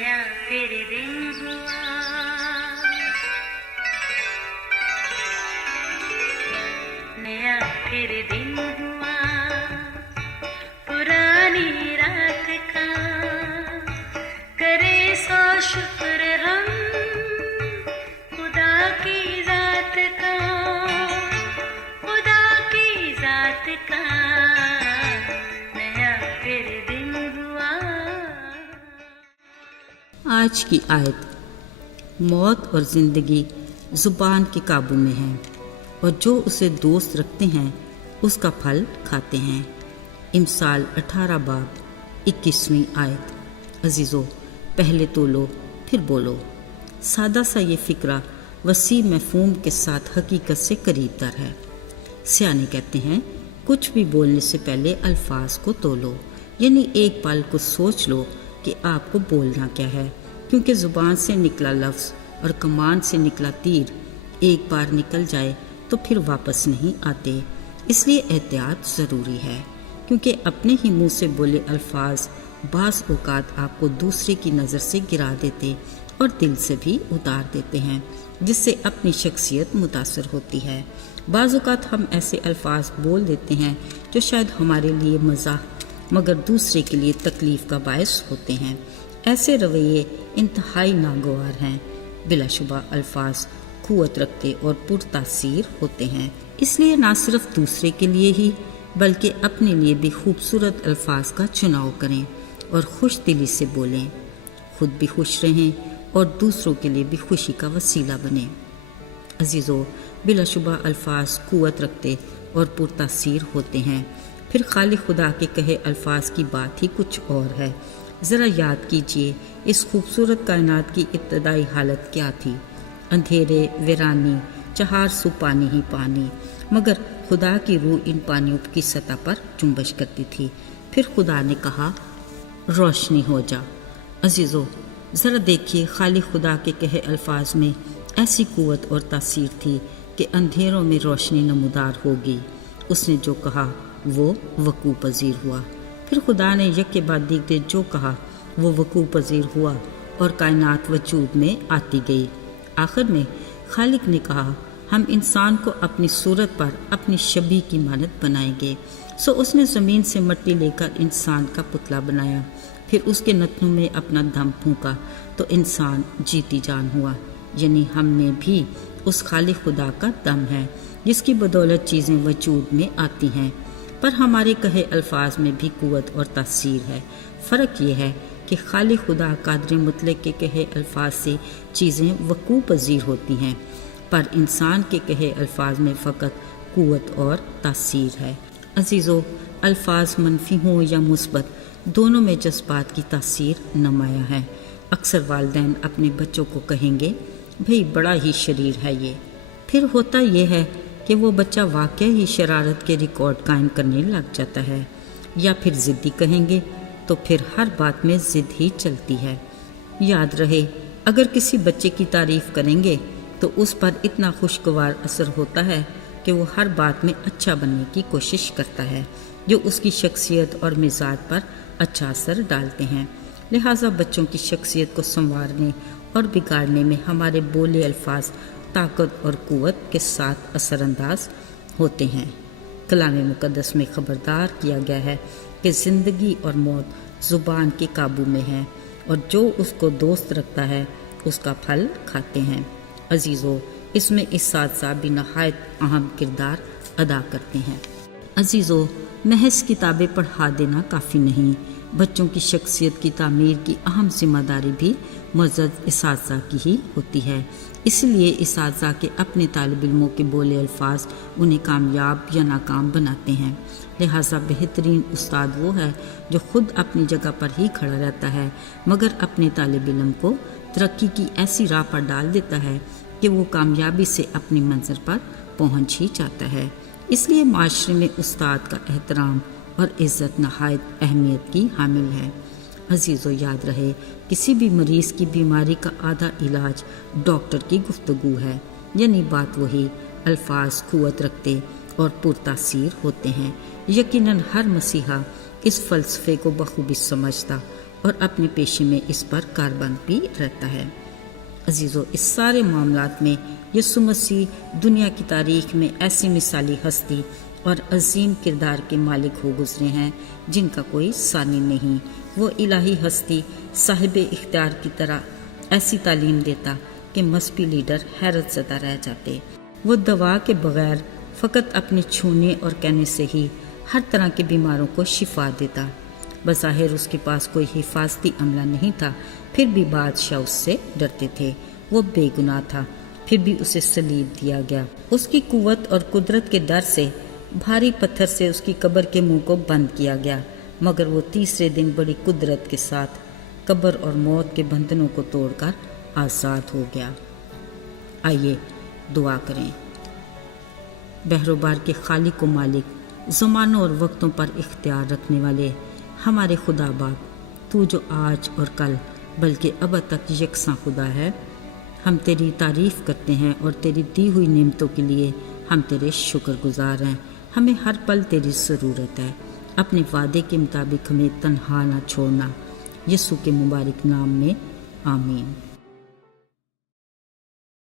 नया फिर दिन हुआ, नया फिर दिन हुआ, पुरानी रात का करे सो शुक्र हम खुदा की जात का, खुदा की जात का नया फिर दिन हुआ। आज की आयत, मौत और ज़िंदगी ज़ुबान के काबू में है और जो उसे दोस्त रखते हैं उसका फल खाते हैं। इमसाल 18 बाब 21वीं आयत। अजीज़ों, पहले तोलो फिर बोलो। सादा सा ये फ़िक्रा वसी मफ़हूम के साथ हकीकत से करीब तर है। सियाने कहते हैं, कुछ भी बोलने से पहले अल्फाज को तोलो, यानी एक पल को सोच लो कि आपको बोलना क्या है, क्योंकि ज़ुबान से निकला लफ्ज़ और कमान से निकला तीर एक बार निकल जाए तो फिर वापस नहीं आते। इसलिए एहतियात ज़रूरी है, क्योंकि अपने ही मुंह से बोले अल्फाज बाज़ औक़ात आपको दूसरे की नज़र से गिरा देते और दिल से भी उतार देते हैं, जिससे अपनी शख्सियत मुतासर होती है। बाज़ औक़ात हम ऐसे अल्फाज बोल देते हैं जो शायद हमारे लिए मज़ाक मगर दूसरे के लिए तकलीफ़ का बायस होते हैं। ऐसे रवैये इंतहाई नागवार हैं। बिलाशुबा अल्फाज क़ुव्वत रखते और पुरतासीर होते हैं। इसलिए ना सिर्फ दूसरे के लिए ही बल्कि अपने लिए भी खूबसूरत अल्फाज का चुनाव करें और खुश दिली से बोलें। खुद भी खुश रहें और दूसरों के लिए भी खुशी का वसीला बने। अजीज़ों, बिलाशुबा अल्फाज क़ुव्वत रखते और पुरतासीर होते हैं। फिर खालिक खुदा के कहे अल्फाज की बात ही कुछ और है। ज़रा याद कीजिए, इस खूबसूरत कायनात की इब्तदाई हालत क्या थी? अंधेरे, वीरानी, चार सू पानी ही पानी, मगर खुदा की रूह इन पानियों की सतह पर जुम्बश करती थी। फिर खुदा ने कहा, रोशनी हो जा। अजीज़ों, ज़रा देखिए, खालिक खुदा के कहे अल्फाज में ऐसी क़ुव्वत और तासीर थी कि अंधेरों में रोशनी नमूदार होगी। उसने जो कहा वो वक़ू पज़ीर हुआ। फिर खुदा ने यक के बाद दीगरे जो कहा वो वक़ू पज़ीर हुआ और कायनात वजूद में आती गई। आखिर में खालिक ने कहा, हम इंसान को अपनी सूरत पर अपनी शबीह की मानत बनाएंगे। सो उसने ज़मीन से मिट्टी लेकर इंसान का पुतला बनाया। फिर उसके नथनों में अपना दम फूंका तो इंसान जीती जान हुआ। यानी हम में भी उस खालिक खुदा का दम है जिसकी बदौलत चीज़ें वजूद में आती हैं। पर हमारे कहे अल्फाज में भी क़ुव्वत और तासीर है। फ़र्क ये है कि खालिक खुदा कादिर मुतलक के कहे अल्फाज से चीज़ें वक़ू पज़ीर होती हैं, पर इंसान के कहे अल्फाज में फ़कत क़ुव्वत और तासीर है। अजीज़ों, अल्फाज मनफी हों या मुस्बत, दोनों में जज्बात की तासीर नुमाया है। अक्सर वालिदैन अपने बच्चों को कहेंगे, भाई बड़ा ही शरीर है ये। फिर होता ये है कि वो बच्चा वाकई ही शरारत के रिकॉर्ड कायम करने लग जाता है। या फिर ज़िद्दी कहेंगे तो फिर हर बात में ज़िद ही चलती है। याद रहे, अगर किसी बच्चे की तारीफ़ करेंगे तो उस पर इतना खुशगवार असर होता है कि वो हर बात में अच्छा बनने की कोशिश करता है, जो उसकी शख्सियत और मिजाज पर अच्छा असर डालते हैं। लिहाजा बच्चों की शख्सियत को संवारने और बिगाड़ने में हमारे बोले अल्फाज ताकत और क़ुव्वत के साथ असरअंदाज होते हैं। कलाम मुक़द्दस में ख़बरदार किया गया है कि ज़िंदगी और मौत ज़ुबान के काबू में है और जो उसको दोस्त रखता है उसका फल खाते हैं। अजीज़ों, इसमें इस साथ भी नहायत अहम किरदार अदा करते हैं। अजीज़ों, महज किताबें पढ़ा देना काफ़ी नहीं, बच्चों की शख्सियत की तामीर की अहम जिम्मेदारी भी मुअज़्ज़ज़ इसातिज़ा की ही होती है। इसलिए इसातिज़ा के अपने तालिब इल्मों के बोले अल्फाज उन्हें कामयाब या नाकाम बनाते हैं। लिहाजा बेहतरीन उस्ताद वो है जो खुद अपनी जगह पर ही खड़ा रहता है मगर अपने तालिब इल्म को तरक्की की ऐसी राह पर डाल देता है कि वो कामयाबी से अपनी मंज़िल पर पहुँच ही जाता है। इसलिए माशरे में उस्ताद का एहतराम और इज़्ज़त नहायत अहमियत की हामिल है। अजीज़ों, याद रहे, किसी भी मरीज़ की बीमारी का आधा इलाज डॉक्टर की गुफ्तगू है, यानी बात वही, अल्फाज क़ुव्वत रखते और पुरतासीर होते हैं। यकीनन हर मसीहा इस फ़लसफ़े को बखूबी समझता اور اپنے پیشے میں اس پر کاربند بھی رہتا ہے۔ عزیزو، اس سارے معاملات میں یسوع مسیح دنیا کی تاریخ میں ایسی مثالی ہستی اور عظیم کردار کے مالک ہو گزرے ہیں جن کا کوئی ثانی نہیں۔ وہ الہی ہستی صاحب اختیار کی طرح ایسی تعلیم دیتا کہ مذہبی لیڈر حیرت زدہ رہ جاتے۔ وہ دوا کے بغیر فقط اپنے چھونے اور کہنے سے ہی ہر طرح کے بیماروں کو شفا دیتا۔ بظاہر اس کے پاس کوئی حفاظتی عملہ نہیں تھا، پھر بھی بادشاہ اس سے ڈرتے تھے۔ وہ بے گناہ تھا، پھر بھی اسے صلیب دیا گیا۔ اس کی قوت اور قدرت کے ڈر سے بھاری پتھر سے اس کی قبر کے منہ کو بند کیا گیا، مگر وہ تیسرے دن بڑی قدرت کے ساتھ قبر اور موت کے بندھنوں کو توڑ کر آزاد ہو گیا۔ آئیے دعا کریں۔ بحر و بار کے خالق و مالک، زمانوں اور وقتوں پر اختیار رکھنے والے ہمارے خدا باپ، تو جو آج اور کل بلکہ اب تک یکساں خدا ہے، ہم تیری تعریف کرتے ہیں اور تیری دی ہوئی نعمتوں کے لیے ہم تیرے شکر گزار ہیں۔ ہمیں ہر پل تیری ضرورت ہے۔ اپنے وعدے کے مطابق ہمیں تنہا نہ چھوڑنا۔ یسوع کے مبارک نام میں آمین۔